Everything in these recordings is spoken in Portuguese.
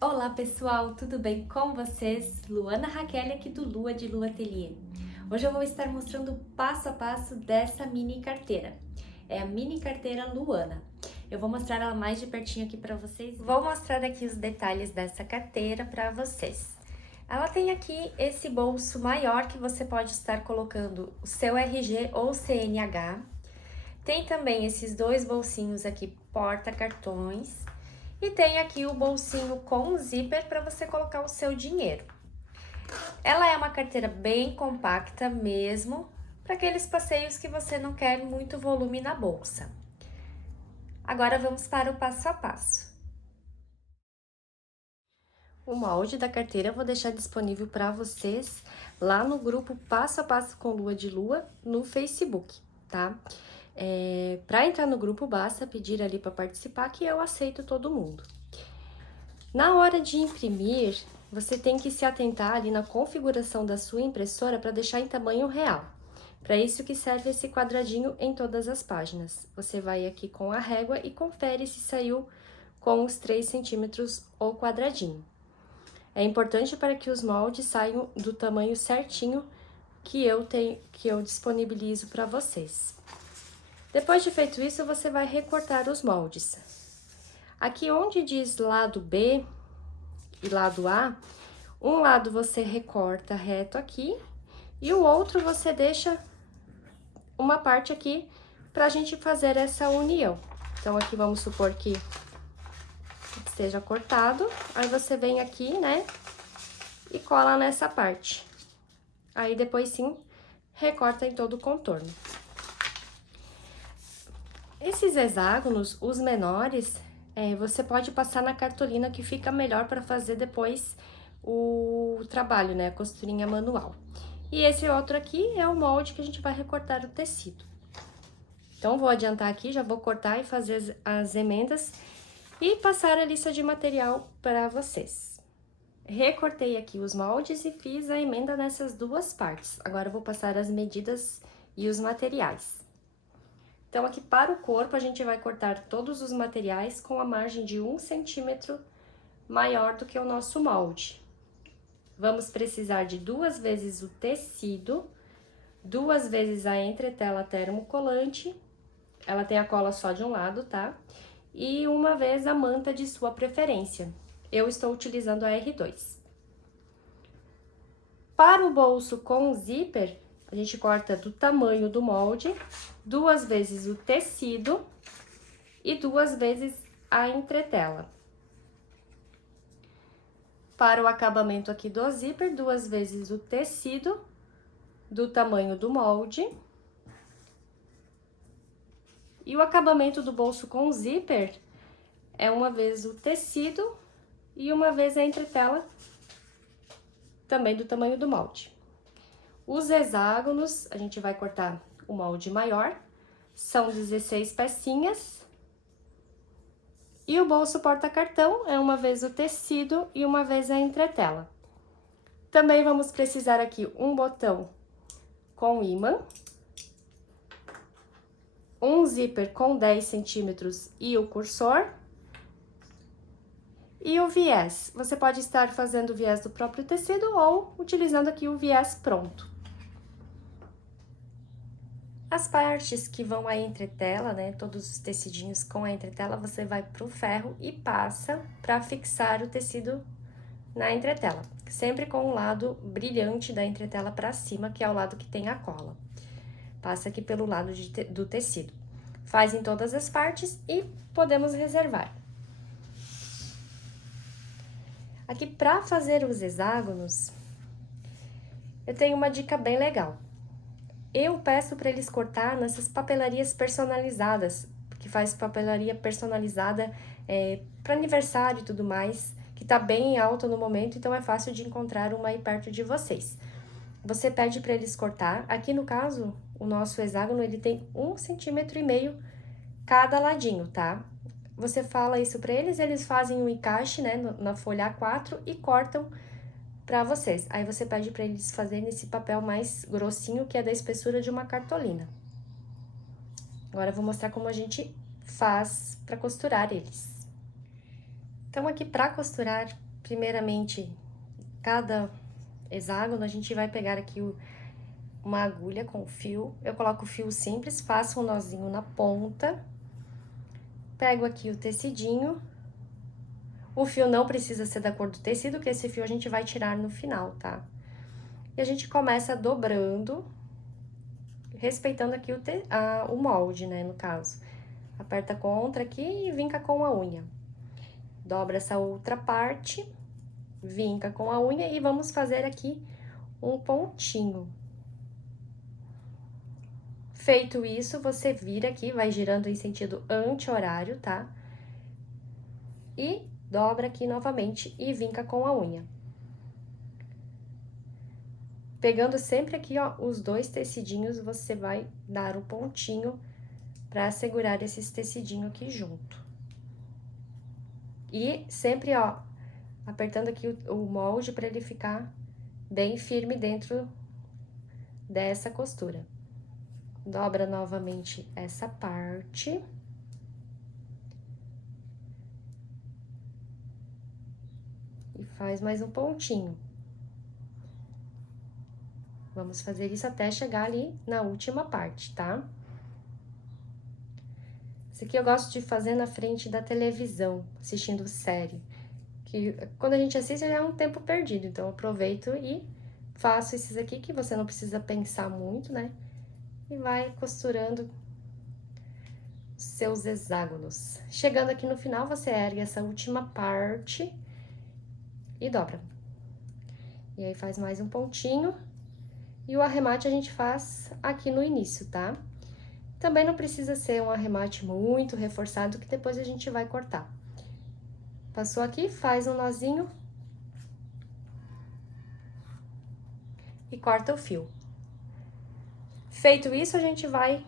Olá pessoal, tudo bem com vocês? Luana Raquel aqui do Lua de Lua Ateliê. Hoje eu vou estar mostrando o passo a passo dessa mini carteira. É a mini carteira Luana. Eu vou mostrar ela mais de pertinho aqui para vocês. Vou mostrar aqui os detalhes dessa carteira para vocês. Ela tem aqui esse bolso maior que você pode estar colocando o seu RG ou CNH. Tem também esses dois bolsinhos aqui, porta-cartões. E tem aqui o bolsinho com zíper para você colocar o seu dinheiro. Ela é uma carteira bem compacta mesmo, para aqueles passeios que você não quer muito volume na bolsa. Agora vamos para o passo a passo. O molde da carteira eu vou deixar disponível para vocês lá no grupo Passo a Passo com Lua de Lua no Facebook, tá? Para entrar no grupo basta pedir ali para participar que eu aceito todo mundo. Na hora de imprimir, você tem que se atentar ali na configuração da sua impressora para deixar em tamanho real. Para isso que serve esse quadradinho em todas as páginas. Você vai aqui com a régua e confere se saiu com os 3 centímetros o quadradinho. É importante para que os moldes saiam do tamanho certinho que eu disponibilizo para vocês. Depois de feito isso, você vai recortar os moldes. Aqui onde diz lado B e lado A, um lado você recorta reto aqui e o outro você deixa uma parte aqui pra gente fazer essa união. Então, aqui vamos supor que esteja cortado, aí você vem aqui, né, e cola nessa parte. Aí, depois sim, recorta em todo o contorno. Esses hexágonos, os menores, você pode passar na cartolina que fica melhor para fazer depois o trabalho, né, a costurinha manual. E esse outro aqui é o molde que a gente vai recortar o tecido. Então, vou adiantar aqui, já vou cortar e fazer as emendas e passar a lista de material para vocês. Recortei aqui os moldes e fiz a emenda nessas duas partes. Agora, eu vou passar as medidas e os materiais. Então, aqui para o corpo, a gente vai cortar todos os materiais com a margem de 1 centímetro maior do que o nosso molde. Vamos precisar de 2 vezes o tecido, 2 vezes a entretela termocolante, ela tem a cola só de um lado, tá? E 1 vez a manta de sua preferência. Eu estou utilizando a R2. Para o bolso com zíper, a gente corta do tamanho do molde, 2 vezes o tecido e 2 vezes a entretela. Para o acabamento aqui do zíper, 2 vezes o tecido do tamanho do molde. E o acabamento do bolso com zíper é 1 vez o tecido e 1 vez a entretela, também do tamanho do molde. Os hexágonos, a gente vai cortar o molde maior, são 16 pecinhas. E o bolso porta-cartão é 1 vez o tecido e 1 vez a entretela. Também vamos precisar aqui um botão com ímã, um zíper com 10 centímetros e o cursor, e o viés. Você pode estar fazendo o viés do próprio tecido ou utilizando aqui o viés pronto. As partes que vão à entretela, né, todos os tecidinhos com a entretela, você vai pro ferro e passa para fixar o tecido na entretela, sempre com o lado brilhante da entretela para cima, que é o lado que tem a cola. Passa aqui pelo lado do tecido. Faz em todas as partes e podemos reservar. Aqui, para fazer os hexágonos, eu tenho uma dica bem legal. Eu peço para eles cortar nessas papelarias personalizadas, que faz papelaria personalizada para aniversário e tudo mais, que tá bem alta no momento, então é fácil de encontrar uma aí perto de vocês. Você pede para eles cortar. Aqui no caso, o nosso hexágono, ele tem 1,5 centímetro cada ladinho, tá? Você fala isso para eles, eles fazem um encaixe, né, na folha A4 e cortam para vocês. Aí você pede para eles fazerem esse papel mais grossinho, que é da espessura de uma cartolina. Agora eu vou mostrar como a gente faz para costurar eles. Então, aqui para costurar Primeiramente, cada hexágono, a gente vai pegar aqui uma agulha com fio. Eu coloco o fio simples, faço um nozinho na ponta. Pego aqui o tecidinho. O fio não precisa ser da cor do tecido, que esse fio a gente vai tirar no final, tá? E a gente começa dobrando, respeitando aqui o molde, né, no caso. Aperta contra aqui e vinca com a unha. Dobra essa outra parte, vinca com a unha e vamos fazer aqui um pontinho. Feito isso, você vira aqui, vai girando em sentido anti-horário, tá? E dobra aqui novamente e vinca com a unha. Pegando sempre aqui, ó, os dois tecidinhos, você vai dar o pontinho pra segurar esses tecidinhos aqui junto. E sempre, ó, apertando aqui o molde pra ele ficar bem firme dentro dessa costura. Dobra novamente essa parte. E faz mais um pontinho. Vamos fazer isso até chegar ali na última parte, tá? Isso aqui eu gosto de fazer na frente da televisão, assistindo série. Que quando a gente assiste é um tempo perdido, então eu aproveito e faço esses aqui que você não precisa pensar muito, né? E vai costurando seus hexágonos. Chegando aqui no final, você ergue essa última parte e dobra. E aí faz mais um pontinho. E o arremate a gente faz aqui no início, tá? Também não precisa ser um arremate muito reforçado, que depois a gente vai cortar. Passou aqui, faz um nozinho. E corta o fio. Feito isso, a gente vai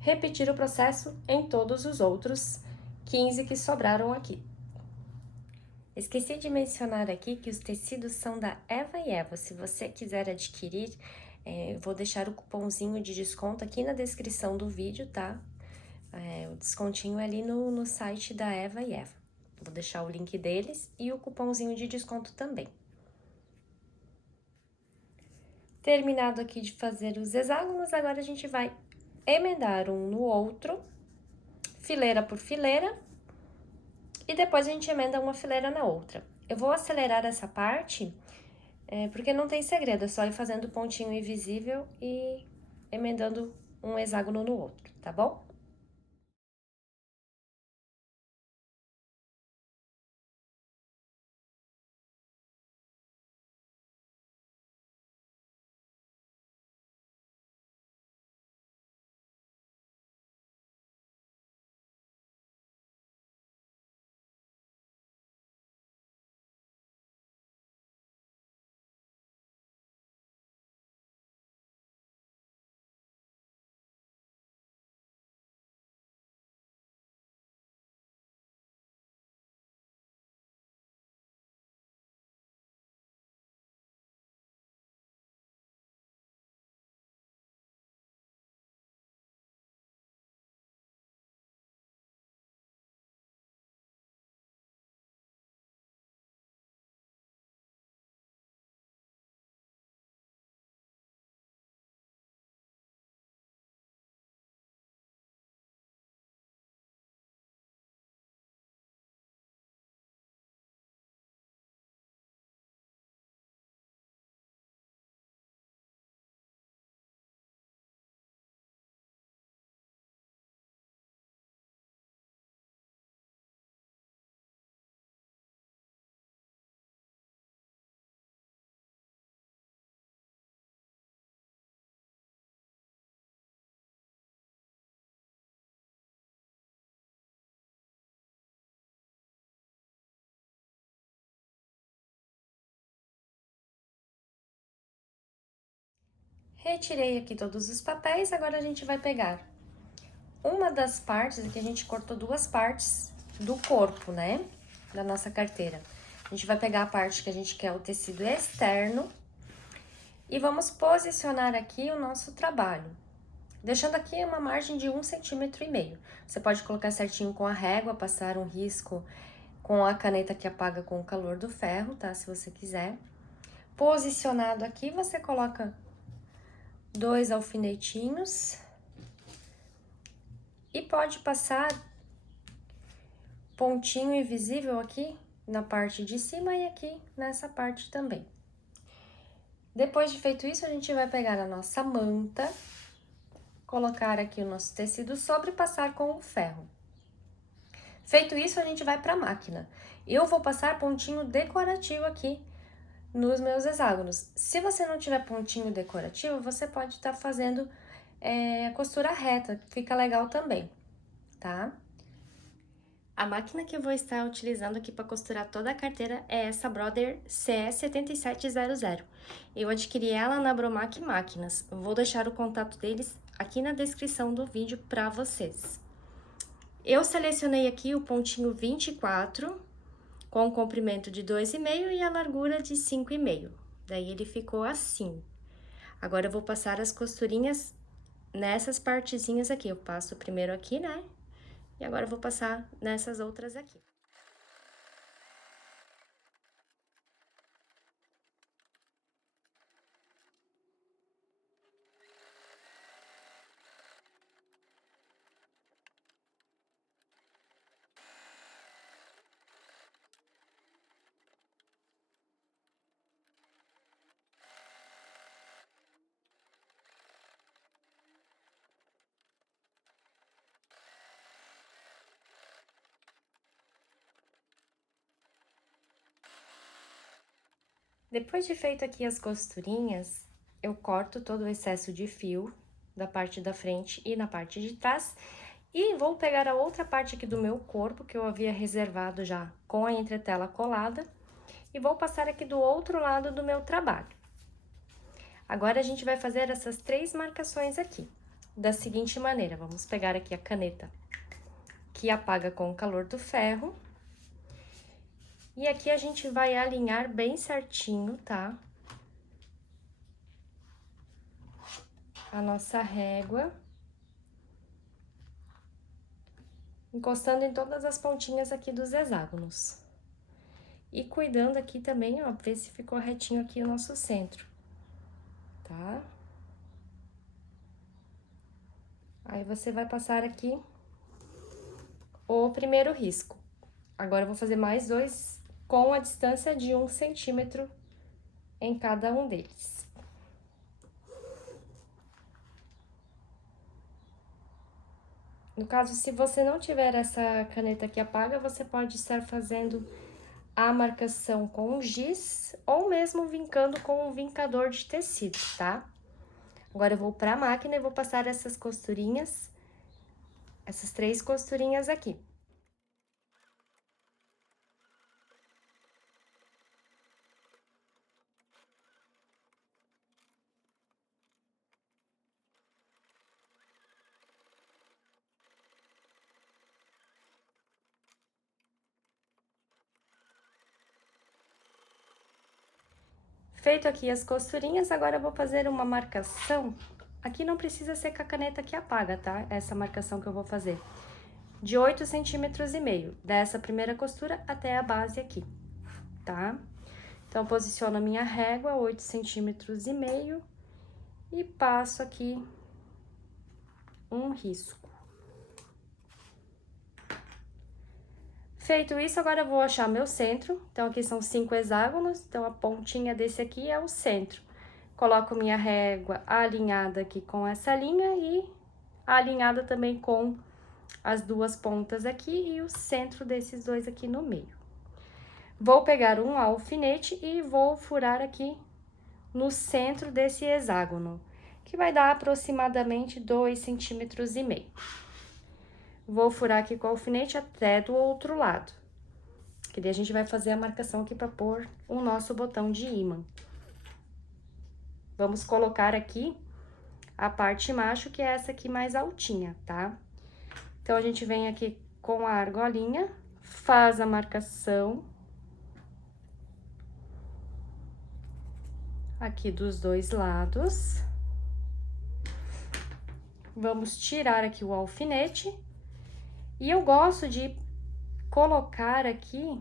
repetir o processo em todos os outros 15 que sobraram aqui. Esqueci de mencionar aqui que os tecidos são da Eva e Eva. Se você quiser adquirir, vou deixar o cupomzinho de desconto aqui na descrição do vídeo, tá? O descontinho é ali no site da Eva e Eva. Vou deixar o link deles e o cupomzinho de desconto também. Terminado aqui de fazer os hexágonos, agora a gente vai emendar um no outro, fileira por fileira, e depois a gente emenda uma fileira na outra. Eu vou acelerar essa parte, porque não tem segredo, é só ir fazendo pontinho invisível e emendando um hexágono no outro, tá bom? Retirei aqui todos os papéis, agora a gente vai pegar uma das partes, aqui a gente cortou duas partes do corpo, né, da nossa carteira. A gente vai pegar a parte que a gente quer o tecido externo e vamos posicionar aqui o nosso trabalho, deixando aqui uma margem de 1,5 cm. Você pode colocar certinho com a régua, passar um risco com a caneta que apaga com o calor do ferro, tá? Se você quiser. Posicionado aqui, você coloca 2 alfinetinhos e pode passar pontinho invisível aqui na parte de cima e aqui nessa parte também. Depois de feito isso, a gente vai pegar a nossa manta, colocar aqui o nosso tecido sobre e passar com o ferro. Feito isso, a gente vai para a máquina. Eu vou passar pontinho decorativo aqui nos meus hexágonos. Se você não tiver pontinho decorativo, você pode estar fazendo costura reta, fica legal também, tá? A máquina que eu vou estar utilizando aqui para costurar toda a carteira é essa Brother CS7700. Eu adquiri ela na Bromac Máquinas. Vou deixar o contato deles aqui na descrição do vídeo para vocês. Eu selecionei aqui o pontinho 24, com o comprimento de 2,5 e a largura de 5,5. Daí ele ficou assim. Agora eu vou passar as costurinhas nessas partezinhas aqui. Eu passo primeiro aqui, né? E agora eu vou passar nessas outras aqui. Depois de feito aqui as costurinhas, eu corto todo o excesso de fio da parte da frente e na parte de trás e vou pegar a outra parte aqui do meu corpo que eu havia reservado já com a entretela colada e vou passar aqui do outro lado do meu trabalho. Agora a gente vai fazer essas 3 marcações aqui da seguinte maneira: vamos pegar aqui a caneta que apaga com o calor do ferro. E aqui a gente vai alinhar bem certinho, tá? A nossa régua. Encostando em todas as pontinhas aqui dos hexágonos. E cuidando aqui também, ó, ver se ficou retinho aqui o nosso centro, tá? Aí, você vai passar aqui o primeiro risco. Agora, eu vou fazer mais 2 com a distância de 1 centímetro em cada um deles. No caso, se você não tiver essa caneta que apaga, você pode estar fazendo a marcação com giz ou mesmo vincando com um vincador de tecido, tá? Agora, eu vou para a máquina e vou passar essas costurinhas, essas 3 costurinhas aqui. Feito aqui as costurinhas, agora eu vou fazer uma marcação. Aqui não precisa ser com a caneta que apaga, tá? Essa marcação que eu vou fazer. De 8,5 centímetros, dessa primeira costura até a base aqui, tá? Então, posiciono a minha régua, 8,5 centímetros, e passo aqui um risco. Feito isso, agora eu vou achar meu centro. Então, aqui são 5 hexágonos, então a pontinha desse aqui é o centro. Coloco minha régua alinhada aqui com essa linha e alinhada também com as 2 pontas aqui e o centro desses 2 aqui no meio. Vou pegar um alfinete e vou furar aqui no centro desse hexágono, que vai dar aproximadamente 2,5 centímetros. Vou furar aqui com o alfinete até do outro lado. Que daí a gente vai fazer a marcação aqui para pôr o nosso botão de ímã. Vamos colocar aqui a parte macho, que é essa aqui mais altinha, tá? Então, a gente vem aqui com a argolinha, faz a marcação aqui dos 2 lados. Vamos tirar aqui o alfinete. E eu gosto de colocar aqui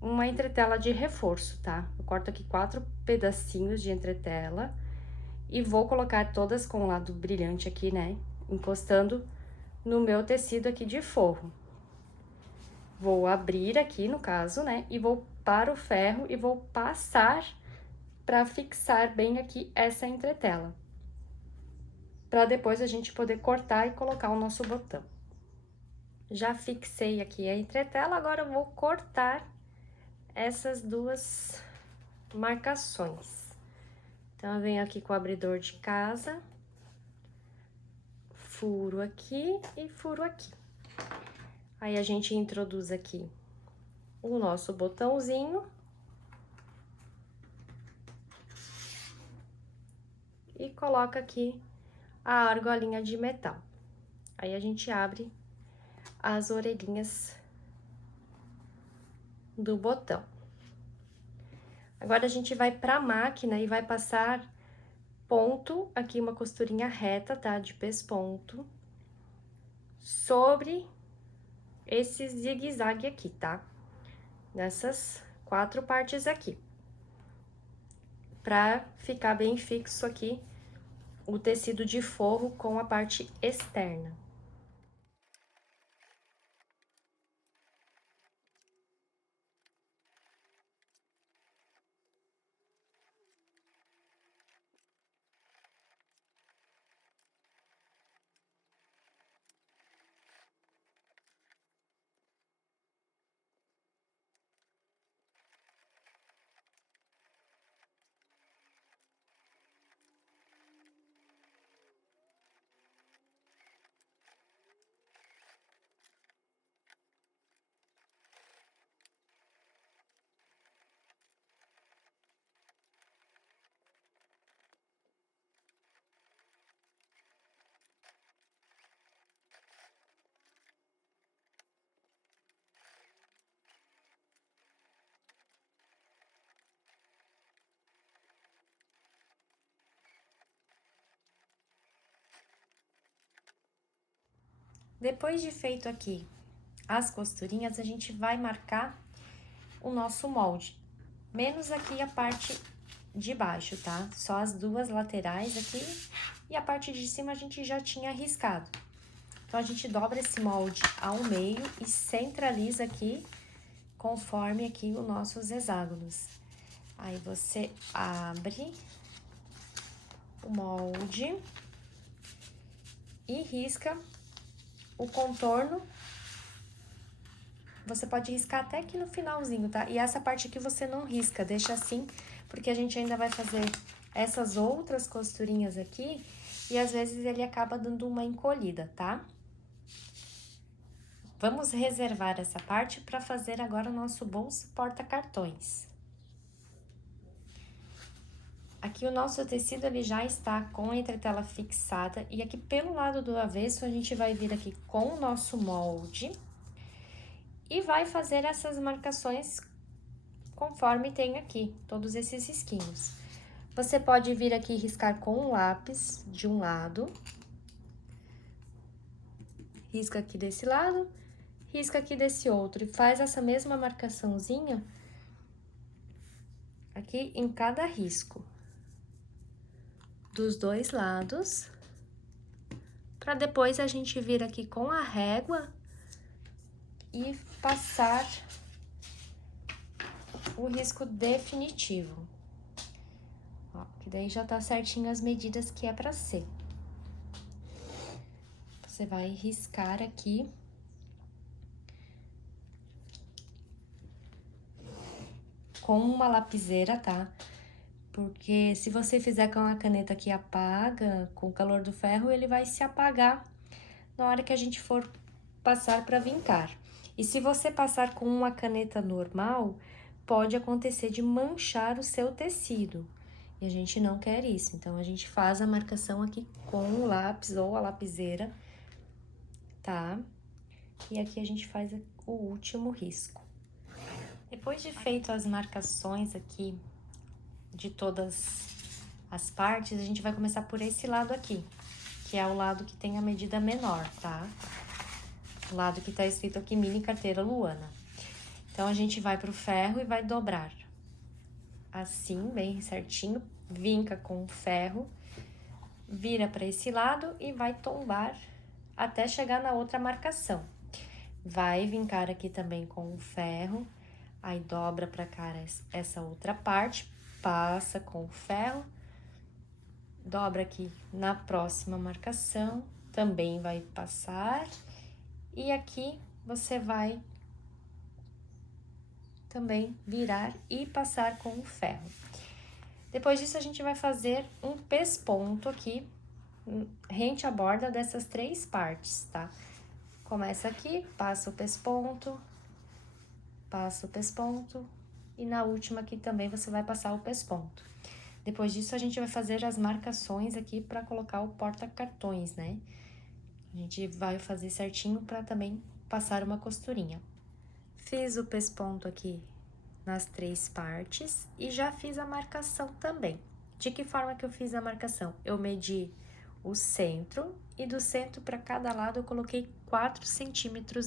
uma entretela de reforço, tá? Eu corto aqui 4 pedacinhos de entretela e vou colocar todas com o lado brilhante aqui, né? Encostando no meu tecido aqui de forro. Vou abrir aqui, no caso, né? E vou para o ferro e vou passar para fixar bem aqui essa entretela. Para depois a gente poder cortar e colocar o nosso botão. Já fixei aqui a entretela, agora eu vou cortar essas duas marcações. Então, eu venho aqui com o abridor de casa, furo aqui e furo aqui. Aí, a gente introduz aqui o nosso botãozinho. E coloca aqui a argolinha de metal. Aí, a gente abre as orelhinhas do botão. Agora, a gente vai pra máquina e vai passar ponto, aqui uma costurinha reta, tá? De pesponto, sobre esse zigue-zague aqui, tá? Nessas 4 partes aqui. Pra ficar bem fixo aqui o tecido de forro com a parte externa. Depois de feito aqui as costurinhas, a gente vai marcar o nosso molde. Menos aqui a parte de baixo, tá? Só as duas laterais aqui e a parte de cima a gente já tinha riscado. Então, a gente dobra esse molde ao meio e centraliza aqui, conforme aqui os nossos hexágonos. Aí, você abre o molde e risca o contorno. Você pode riscar até aqui no finalzinho, tá? E essa parte aqui você não risca, deixa assim, porque a gente ainda vai fazer essas outras costurinhas aqui e às vezes ele acaba dando uma encolhida, tá? Vamos reservar essa parte para fazer agora o nosso bolso porta-cartões. Aqui o nosso tecido, ele já está com a entretela fixada e aqui pelo lado do avesso a gente vai vir aqui com o nosso molde e vai fazer essas marcações conforme tem aqui, todos esses risquinhos. Você pode vir aqui riscar com um lápis de um lado, risca aqui desse lado, risca aqui desse outro e faz essa mesma marcaçãozinha aqui em cada risco dos dois lados, para depois a gente vir aqui com a régua e passar o risco definitivo. Ó, que daí já tá certinho as medidas que é pra ser. Você vai riscar aqui. Com uma lapiseira, tá? Porque se você fizer com a caneta que apaga, com o calor do ferro, ele vai se apagar na hora que a gente for passar para vincar. E se você passar com uma caneta normal, pode acontecer de manchar o seu tecido. E a gente não quer isso, então a gente faz a marcação aqui com o lápis ou a lapiseira, tá? E aqui a gente faz o último risco. Depois de feito as marcações aqui de todas as partes, a gente vai começar por esse lado aqui, que é o lado que tem a medida menor, tá? O lado que tá escrito aqui, mini carteira Luana. Então, a gente vai pro ferro e vai dobrar. Assim, bem certinho, vinca com o ferro, vira para esse lado e vai tombar até chegar na outra marcação. Vai vincar aqui também com o ferro, aí dobra para cá essa outra parte, passa com o ferro, dobra aqui na próxima marcação, também vai passar, e aqui você vai também virar e passar com o ferro. Depois disso, a gente vai fazer um pesponto aqui, rente à borda dessas 3 partes, tá? Começa aqui, passa o pesponto, e na última aqui também você vai passar o pesponto. Depois disso, a gente vai fazer as marcações aqui para colocar o porta-cartões, né? A gente vai fazer certinho para também passar uma costurinha. Fiz o pesponto aqui nas 3 partes e já fiz a marcação também. De que forma que eu fiz a marcação? Eu medi o centro e do centro para cada lado eu coloquei 4,5 centímetros,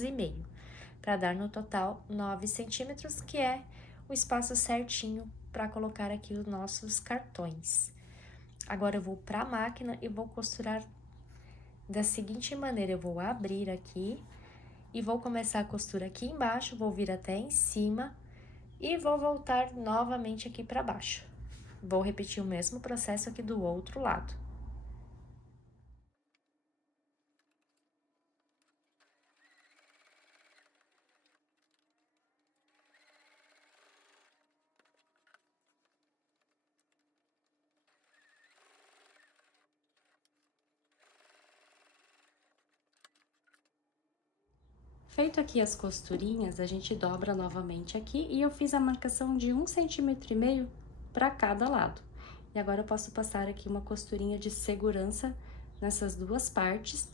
para dar no total 9 centímetros, que é o espaço certinho para colocar aqui os nossos cartões. Agora eu vou para a máquina e vou costurar da seguinte maneira: eu vou abrir aqui e vou começar a costura aqui embaixo, vou vir até em cima e vou voltar novamente aqui para baixo. Vou repetir o mesmo processo aqui do outro lado. Feito aqui as costurinhas, a gente dobra novamente aqui e eu fiz a marcação de 1,5 centímetro para cada lado. E agora eu posso passar aqui uma costurinha de segurança nessas 2 partes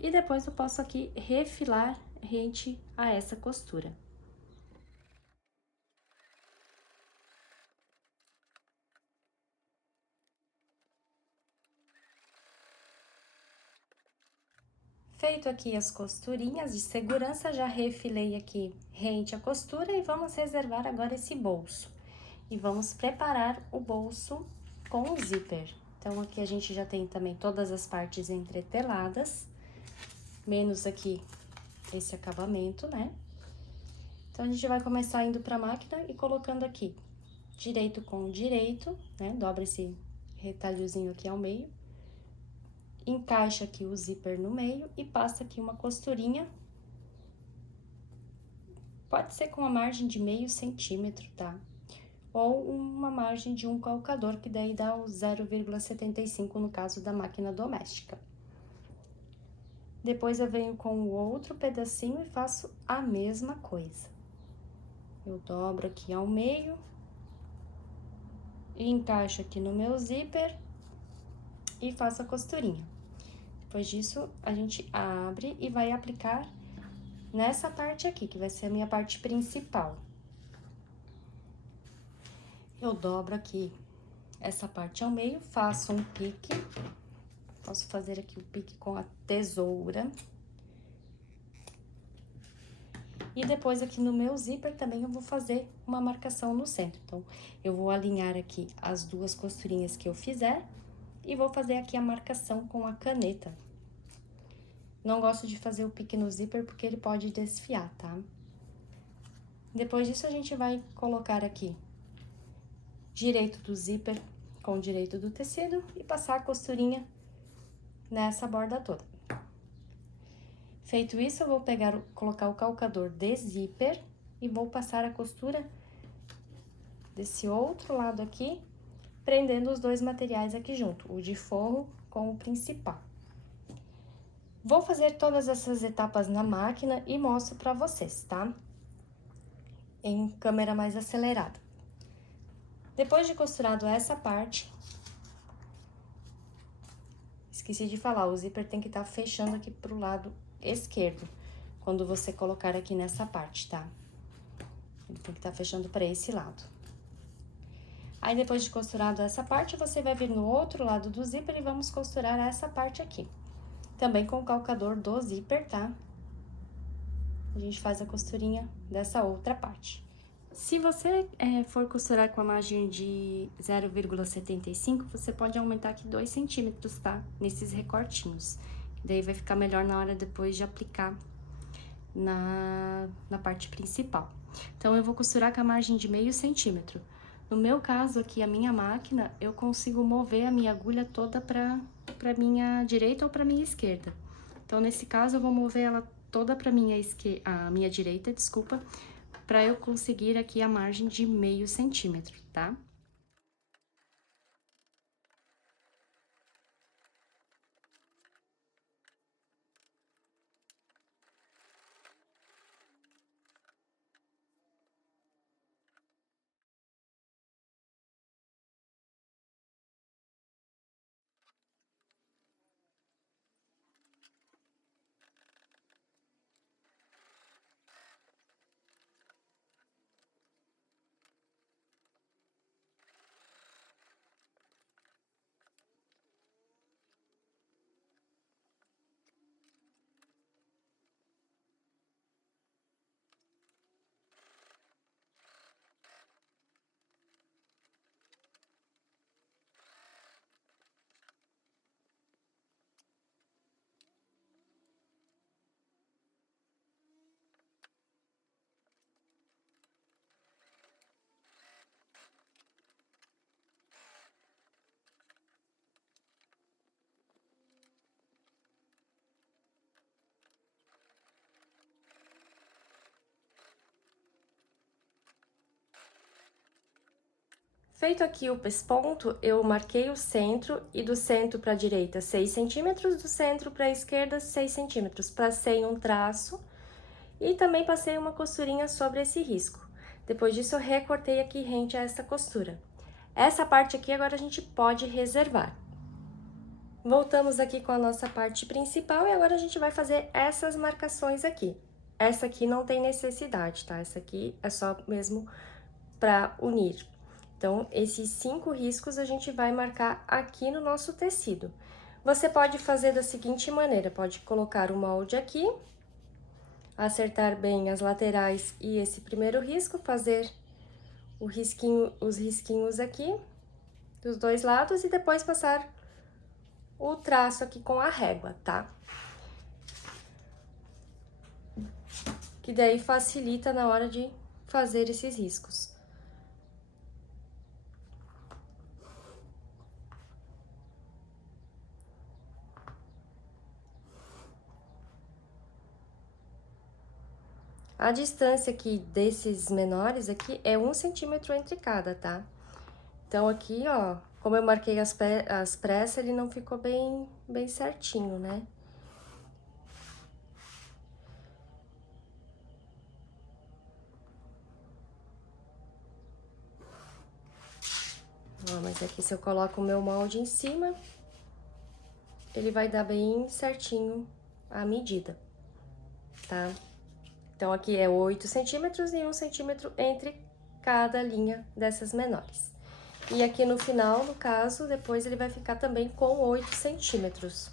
e depois eu posso aqui refilar rente a essa costura. Feito aqui as costurinhas de segurança, já refilei aqui rente à costura e vamos reservar agora esse bolso. E vamos preparar o bolso com o zíper. Então, aqui a gente já tem também todas as partes entreteladas, menos aqui esse acabamento, né? Então, a gente vai começar indo pra máquina e colocando aqui direito com direito, né? Dobra esse retalhozinho aqui ao meio. Encaixa aqui o zíper no meio e passa aqui uma costurinha. Pode ser com a margem de 0,5 centímetro, tá? Ou uma margem de um calcador, que daí dá o 0,75 no caso da máquina doméstica. Depois eu venho com o outro pedacinho e faço a mesma coisa. Eu dobro aqui ao meio e encaixo aqui no meu zíper e faço a costurinha. Depois disso, a gente abre e vai aplicar nessa parte aqui, que vai ser a minha parte principal. Eu dobro aqui essa parte ao meio, faço um pique. Posso fazer aqui o pique com a tesoura. E depois aqui no meu zíper também eu vou fazer uma marcação no centro. Então, eu vou alinhar aqui as 2 costurinhas que eu fizer e vou fazer aqui a marcação com a caneta. Não gosto de fazer o pique no zíper porque ele pode desfiar, tá? Depois disso, a gente vai colocar aqui direito do zíper com direito do tecido e passar a costurinha nessa borda toda. Feito isso, eu vou colocar o calcador de zíper e vou passar a costura desse outro lado aqui, prendendo os 2 materiais aqui junto, o de forro com o principal. Vou fazer todas essas etapas na máquina e mostro pra vocês, tá? Em câmera mais acelerada. Depois de costurado essa parte, esqueci de falar, o zíper tem que estar fechando aqui pro lado esquerdo, quando você colocar aqui nessa parte, tá? Ele tem que estar fechando para esse lado. Aí, depois de costurado essa parte, você vai vir no outro lado do zíper e vamos costurar essa parte aqui. Também com o calcador do zíper, tá? a gente faz a costurinha dessa outra parte. Se você for costurar com a margem de 0,75, você pode aumentar aqui 2 centímetros, tá? Nesses recortinhos. Daí vai ficar melhor na hora depois de aplicar na parte principal. Então, eu vou costurar com a margem de meio centímetro. No meu caso aqui, a minha máquina, eu consigo mover a minha agulha toda pra minha direita ou pra minha esquerda. Então, nesse caso, eu vou mover ela toda pra a minha direita, desculpa, pra eu conseguir aqui a margem de meio centímetro, tá? Feito aqui o pesponto, eu marquei o centro e do centro para a direita 6 centímetros, do centro para a esquerda 6 centímetros. Passei um traço e também passei uma costurinha sobre esse risco. Depois disso, eu recortei aqui rente a essa costura. Essa parte aqui agora a gente pode reservar. Voltamos aqui com a nossa parte principal e agora a gente vai fazer essas marcações aqui. Essa aqui não tem necessidade, tá? Essa aqui é só mesmo para unir. Então, esses 5 riscos a gente vai marcar aqui no nosso tecido. Você pode fazer da seguinte maneira, pode colocar o molde aqui, acertar bem as laterais e esse primeiro risco, fazer os risquinhos aqui, dos dois lados, e depois passar o traço aqui com a régua, tá? Que daí facilita na hora de fazer esses riscos. A distância aqui desses menores aqui é 1 centímetro entre cada, tá? Então, aqui, ó, como eu marquei as pressas, ele não ficou bem certinho, né? Ó, mas aqui se eu coloco o meu molde em cima, ele vai dar bem certinho a medida, tá? Então, aqui é 8 centímetros e 1 centímetro entre cada linha dessas menores. E aqui no final, no caso, depois ele vai ficar também com 8 centímetros.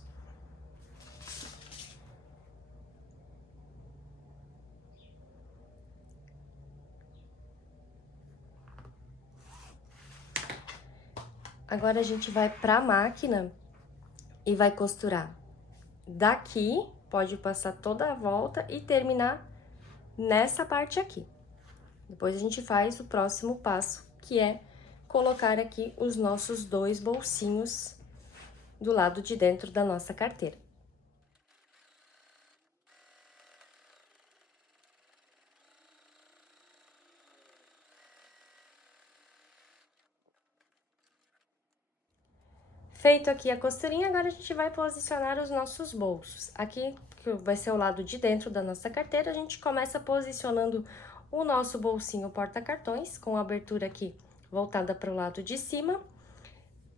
Agora, a gente vai pra máquina e vai costurar daqui, pode passar toda a volta e terminar nessa parte aqui. Depois a gente faz o próximo passo, que é colocar aqui os nossos 2 bolsinhos do lado de dentro da nossa carteira. Feito aqui a costurinha, agora a gente vai posicionar os nossos bolsos. Aqui, que vai ser o lado de dentro da nossa carteira, a gente começa posicionando o nosso bolsinho porta-cartões, com a abertura aqui voltada para o lado de cima.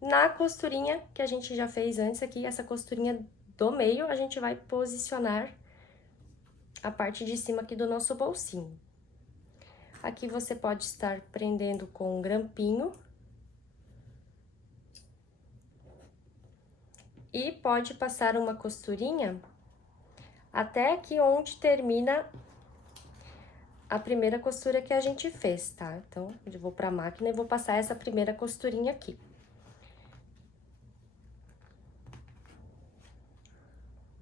Na costurinha que a gente já fez antes aqui, essa costurinha do meio, a gente vai posicionar a parte de cima aqui do nosso bolsinho. Aqui você pode estar prendendo com um grampinho. E pode passar uma costurinha até aqui onde termina a primeira costura que a gente fez, tá? Então, eu vou pra máquina e vou passar essa primeira costurinha aqui.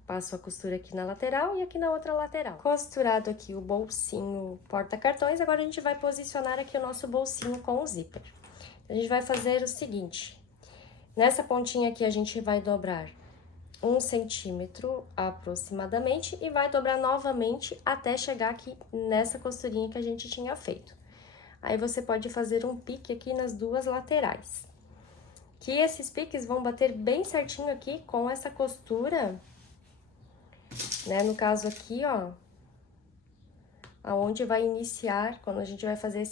Passo a costura aqui na lateral e aqui na outra lateral. Costurado aqui o bolsinho porta-cartões, agora a gente vai posicionar aqui o nosso bolsinho com o zíper. A gente vai fazer o seguinte, nessa pontinha aqui a gente vai dobrar 1 centímetro aproximadamente e vai dobrar novamente até chegar aqui nessa costurinha que a gente tinha feito. Aí, você pode fazer um pique aqui nas duas laterais. Que esses piques vão bater bem certinho aqui com essa costura, né? No caso aqui, ó, aonde vai iniciar, quando a gente vai fazer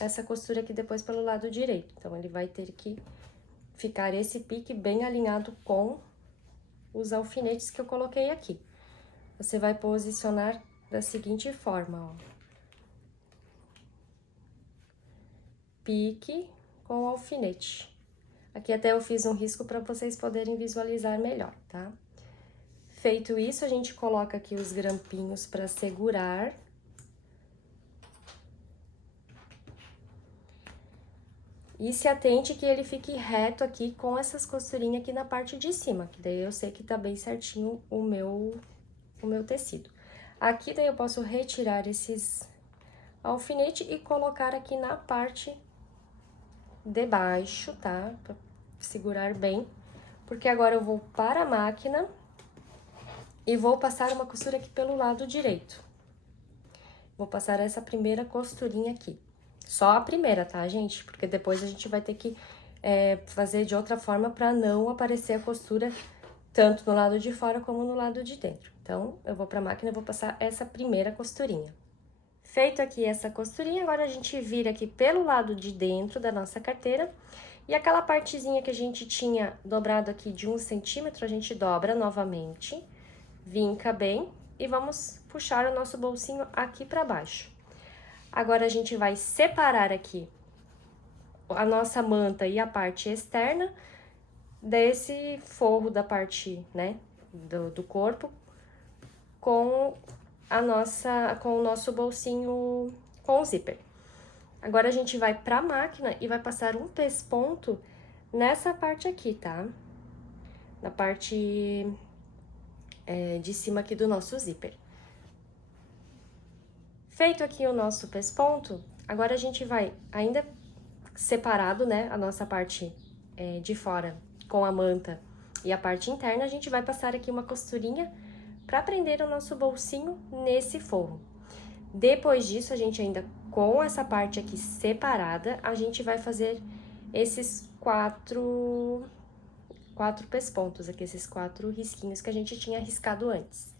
essa costura aqui depois pelo lado direito. Então, ele vai ter que ficar esse pique bem alinhado com os alfinetes que eu coloquei aqui. Você vai posicionar da seguinte forma, ó. Pique com alfinete. Aqui até eu fiz um risco para vocês poderem visualizar melhor, tá? Feito isso, a gente coloca aqui os grampinhos para segurar. E se atente que ele fique reto aqui com essas costurinhas aqui na parte de cima, que daí eu sei que tá bem certinho o meu tecido. Aqui daí eu posso retirar esses alfinetes e colocar aqui na parte de baixo, tá? Pra segurar bem, porque agora eu vou para a máquina e vou passar uma costura aqui pelo lado direito. Vou passar essa primeira costurinha aqui. Só a primeira, tá, gente? Porque depois a gente vai ter que fazer de outra forma para não aparecer a costura tanto no lado de fora como no lado de dentro. Então, eu vou pra máquina e vou passar essa primeira costurinha. Feito aqui essa costurinha, agora a gente vira aqui pelo lado de dentro da nossa carteira. E aquela partezinha que a gente tinha dobrado aqui de 1 centímetro, a gente dobra novamente, vinca bem e vamos puxar o nosso bolsinho aqui pra baixo. Agora, a gente vai separar aqui a nossa manta e a parte externa desse forro da parte, né, do corpo com o nosso bolsinho com o zíper. Agora, a gente vai pra máquina e vai passar um pesponto nessa parte aqui, tá? Na parte de cima aqui do nosso zíper. Feito aqui o nosso pesponto, agora a gente vai, ainda separado, né, a nossa parte de fora com a manta e a parte interna, a gente vai passar aqui uma costurinha para prender o nosso bolsinho nesse forro. Depois disso, a gente ainda, com essa parte aqui separada, a gente vai fazer esses quatro pespontos aqui, esses 4 risquinhos que a gente tinha riscado antes.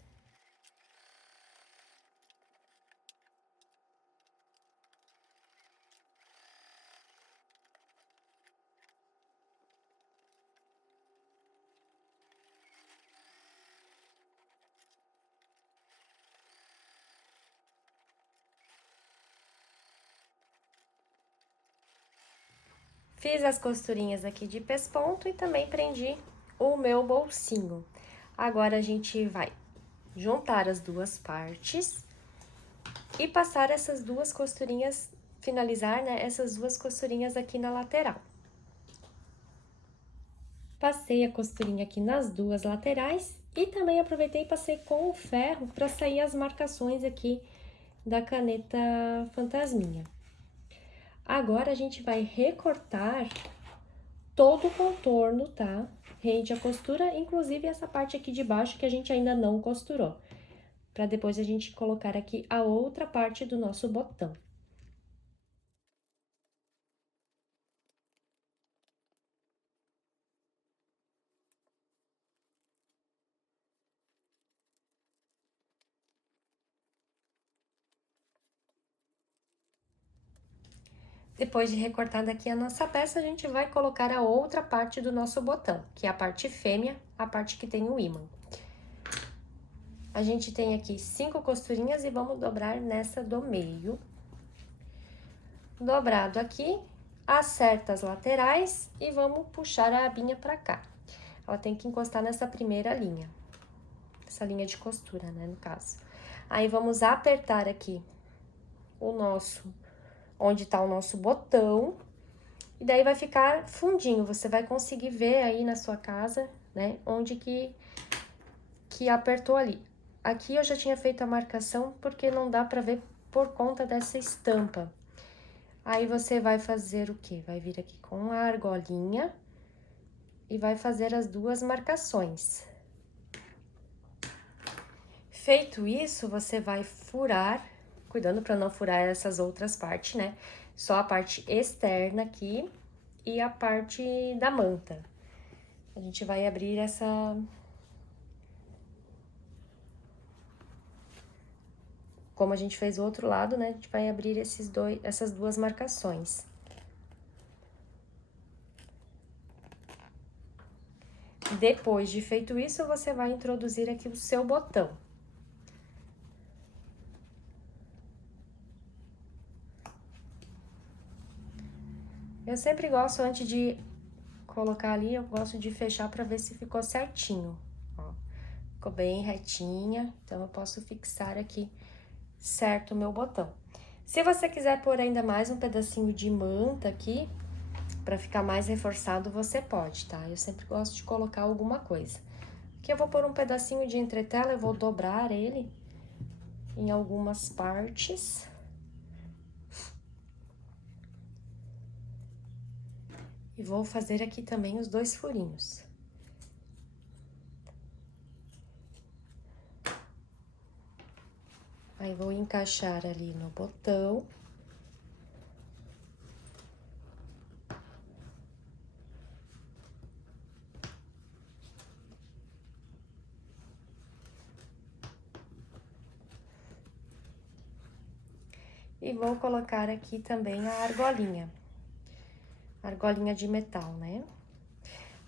Fiz as costurinhas aqui de pesponto e também prendi o meu bolsinho. Agora, a gente vai juntar as duas partes e passar essas duas costurinhas, finalizar, né, essas duas costurinhas aqui na lateral. Passei a costurinha aqui nas duas laterais e também aproveitei e passei com o ferro para sair as marcações aqui da caneta fantasminha. Agora, a gente vai recortar todo o contorno, tá? Rende a costura, inclusive essa parte aqui de baixo que a gente ainda não costurou. Pra depois a gente colocar aqui a outra parte do nosso botão. Depois de recortada aqui a nossa peça, a gente vai colocar a outra parte do nosso botão, que é a parte fêmea, a parte que tem o ímã. A gente tem aqui 5 costurinhas e vamos dobrar nessa do meio. Dobrado aqui, acerta as laterais e vamos puxar a abinha pra cá. Ela tem que encostar nessa primeira linha, essa linha de costura, né, no caso. Aí, vamos apertar aqui onde tá o nosso botão. E daí vai ficar fundinho, você vai conseguir ver aí na sua casa, né, onde que apertou ali. Aqui eu já tinha feito a marcação porque não dá pra ver por conta dessa estampa. Aí você vai fazer o quê? Vai vir aqui com a argolinha e vai fazer as duas marcações. Feito isso, você vai furar, cuidando para não furar essas outras partes, né? Só a parte externa aqui e a parte da manta. A gente vai abrir essa... Como a gente fez o outro lado, né? A gente vai abrir essas duas marcações. Depois de feito isso, você vai introduzir aqui o seu botão. Eu sempre gosto, antes de colocar ali, eu gosto de fechar para ver se ficou certinho, ó. Ficou bem retinha, então eu posso fixar aqui certo o meu botão. Se você quiser pôr ainda mais um pedacinho de manta aqui, para ficar mais reforçado, você pode, tá? Eu sempre gosto de colocar alguma coisa. Aqui eu vou pôr um pedacinho de entretela, eu vou dobrar ele em algumas partes. E vou fazer aqui também os dois furinhos. Aí, vou encaixar ali no botão. E vou colocar aqui também a argolinha. Argolinha de metal, né?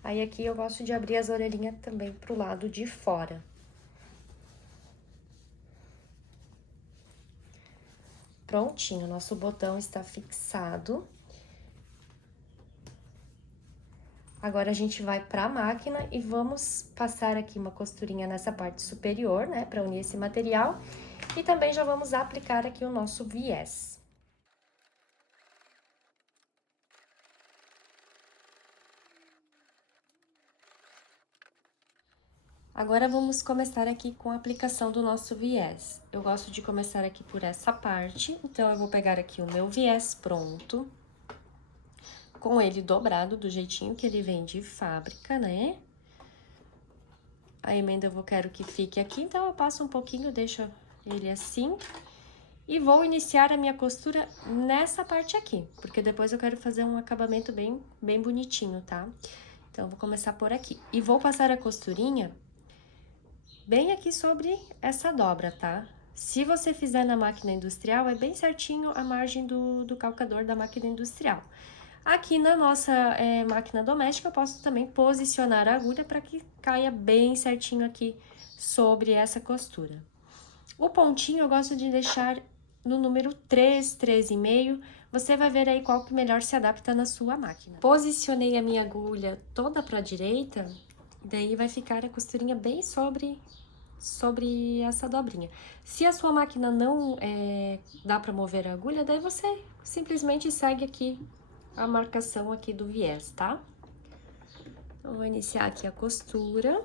Aí, aqui eu gosto de abrir as orelhinhas também pro lado de fora. Prontinho, nosso botão está fixado. Agora, a gente vai pra máquina e vamos passar aqui uma costurinha nessa parte superior, né? Pra unir esse material. E também já vamos aplicar aqui o nosso viés. Agora, vamos começar aqui com a aplicação do nosso viés. Eu gosto de começar aqui por essa parte, então, eu vou pegar aqui o meu viés pronto, com ele dobrado, do jeitinho que ele vem de fábrica, né? A emenda quero que fique aqui, então, eu passo um pouquinho, deixo ele assim. E vou iniciar a minha costura nessa parte aqui, porque depois eu quero fazer um acabamento bem bonitinho, tá? Então, eu vou começar por aqui. E vou passar a costurinha bem aqui sobre essa dobra, tá? Se você fizer na máquina industrial, é bem certinho a margem do calcador da máquina industrial. Aqui na nossa máquina doméstica, eu posso também posicionar a agulha para que caia bem certinho aqui sobre essa costura. O pontinho eu gosto de deixar no número 3, 3,5, você vai ver aí qual que melhor se adapta na sua máquina. Posicionei a minha agulha toda para a direita, daí vai ficar a costurinha bem sobre essa dobrinha. Se a sua máquina não dá para mover a agulha, daí você simplesmente segue aqui a marcação aqui do viés, tá? Então, vou iniciar aqui a costura.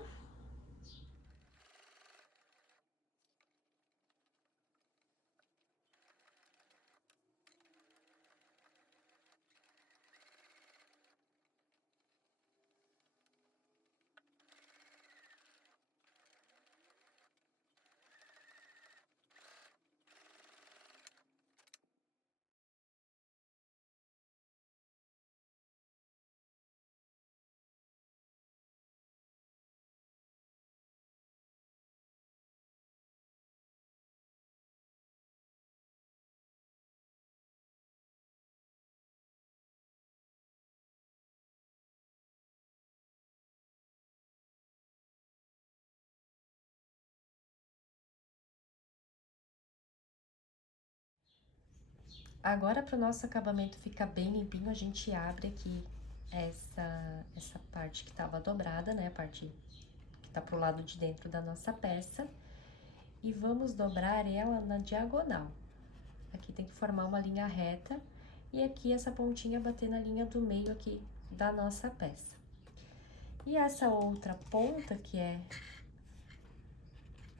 Agora, para o nosso acabamento ficar bem limpinho, a gente abre aqui essa parte que tava dobrada, né? A parte que tá pro lado de dentro da nossa peça. E vamos dobrar ela na diagonal. Aqui tem que formar uma linha reta e aqui essa pontinha bater na linha do meio aqui da nossa peça. E essa outra ponta, que é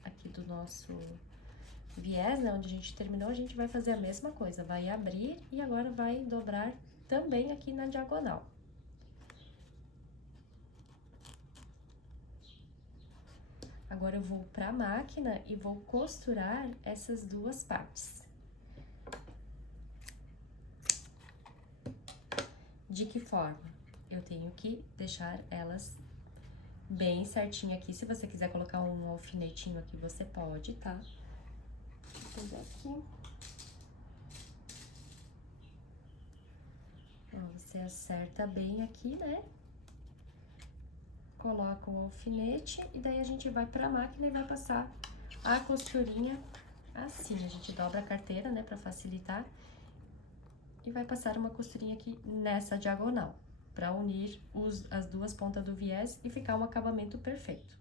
aqui do nosso viés, né, onde a gente terminou, a gente vai fazer a mesma coisa, vai abrir e agora vai dobrar também aqui na diagonal. Agora, eu vou para a máquina e vou costurar essas duas partes. De que forma? Eu tenho que deixar elas bem certinho aqui. Se você quiser colocar um alfinetinho aqui, você pode, tá? Vou pegar aqui. Ó, você acerta bem aqui, né? Coloca um alfinete e daí a gente vai pra máquina e vai passar a costurinha assim. A gente dobra a carteira, né, pra facilitar. E vai passar uma costurinha aqui nessa diagonal, pra unir as duas pontas do viés e ficar um acabamento perfeito.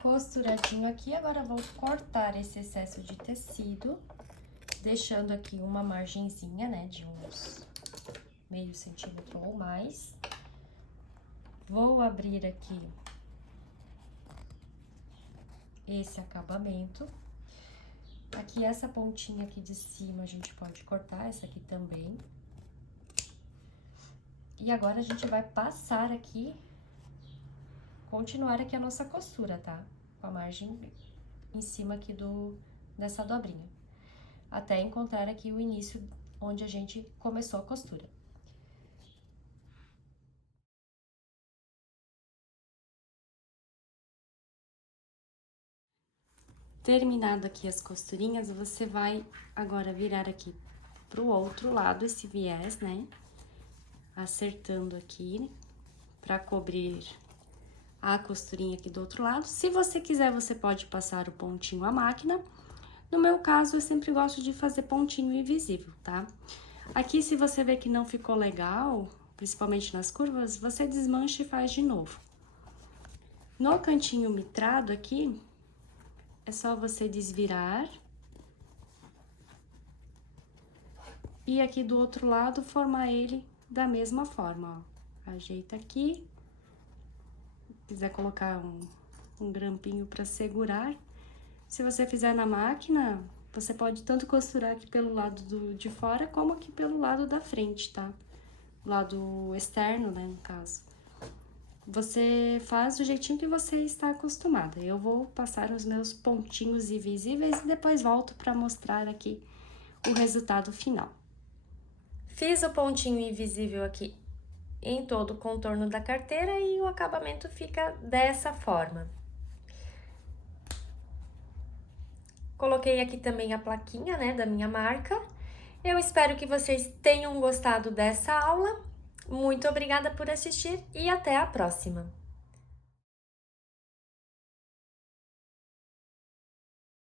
Costuradinho aqui, agora vou cortar esse excesso de tecido, deixando aqui uma margenzinha, né, de uns meio centímetro ou mais. Vou abrir aqui esse acabamento. Aqui, essa pontinha aqui de cima, a gente pode cortar, essa aqui também. E agora, a gente vai passar aqui, continuar aqui a nossa costura, tá? Com a margem em cima aqui dessa dobrinha. Até encontrar aqui o início onde a gente começou a costura. Terminado aqui as costurinhas, você vai agora virar aqui pro outro lado esse viés, né? Acertando aqui pra cobrir a costurinha aqui do outro lado. Se você quiser, você pode passar o pontinho à máquina. No meu caso, eu sempre gosto de fazer pontinho invisível, tá? Aqui, se você ver que não ficou legal, principalmente nas curvas, você desmancha e faz de novo. No cantinho mitrado aqui, é só você desvirar. E aqui do outro lado, formar ele da mesma forma, ó. Ajeita aqui. Se quiser colocar um grampinho pra segurar. Se você fizer na máquina, você pode tanto costurar aqui pelo lado de fora, como aqui pelo lado da frente, tá? Lado externo, né, no caso. Você faz do jeitinho que você está acostumada. Eu vou passar os meus pontinhos invisíveis e depois volto pra mostrar aqui o resultado final. Fiz o pontinho invisível aqui em todo o contorno da carteira e o acabamento fica dessa forma. Coloquei aqui também a plaquinha, né, da minha marca. Eu espero que vocês tenham gostado dessa aula. Muito obrigada por assistir e até a próxima!